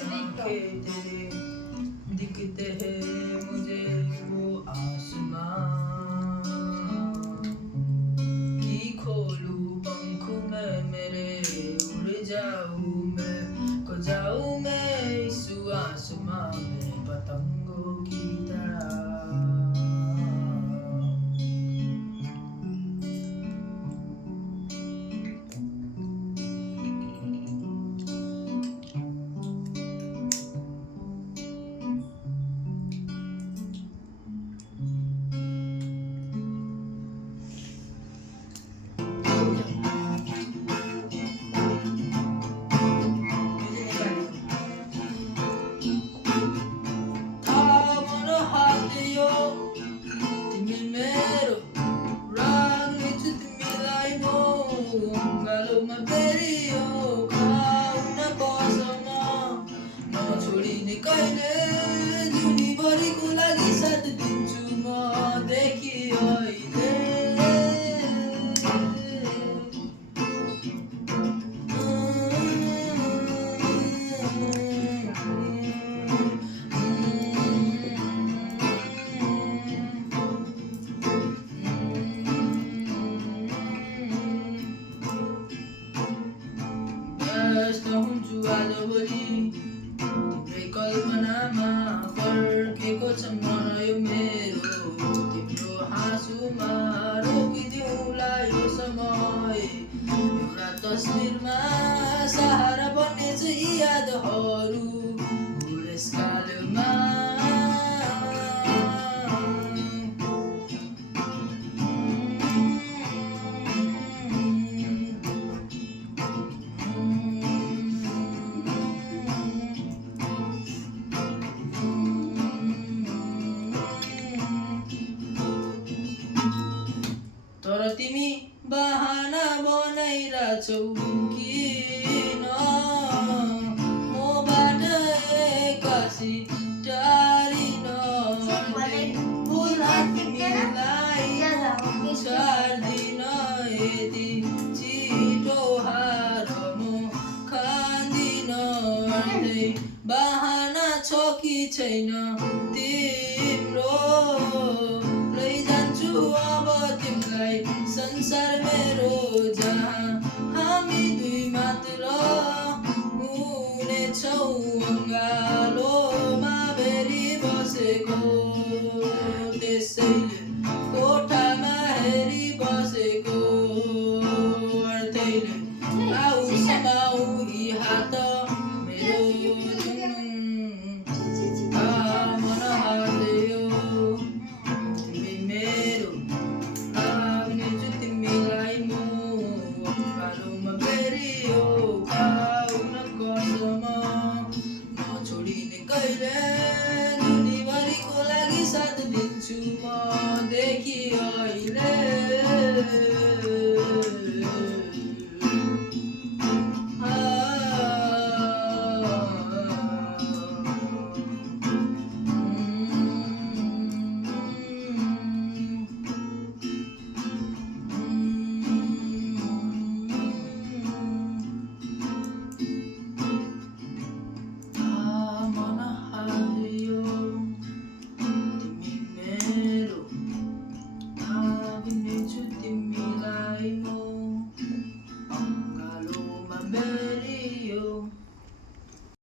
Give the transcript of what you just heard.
आंखें तेरे दिखते हैं मुझे वो आसमां की खोलूं पंखों में मेरे उड़ जाऊं मैं खो जाऊं मैं इस आसमां में पतंगों की तरह Kalau maberi o kau na kosama no chori ni kaile duni bari ko lagi sat dinchu ma dekhi aile Yasta hunchu आजभोलि तिम्रै कल्पनामा फर्केको छ मन यो मेरो तिम्रो हाँसोमा रोकिदिउँला यो समय एउटा तस्बिरमा सहारा बन्नेछ यी यादहरू बुढेसकालमा तर तिमी बहाना बनाइरहेछौ किन मबाट एक्कासी टारिन तिमीलाई छाड्दिन यति छिटो हार म खाँदिन बहाना छ कि छैन तिम्रो लैजान्छु अब तिमीलाई संसार मेरो जहाँ हामी दुई मात्र हुनेछौँ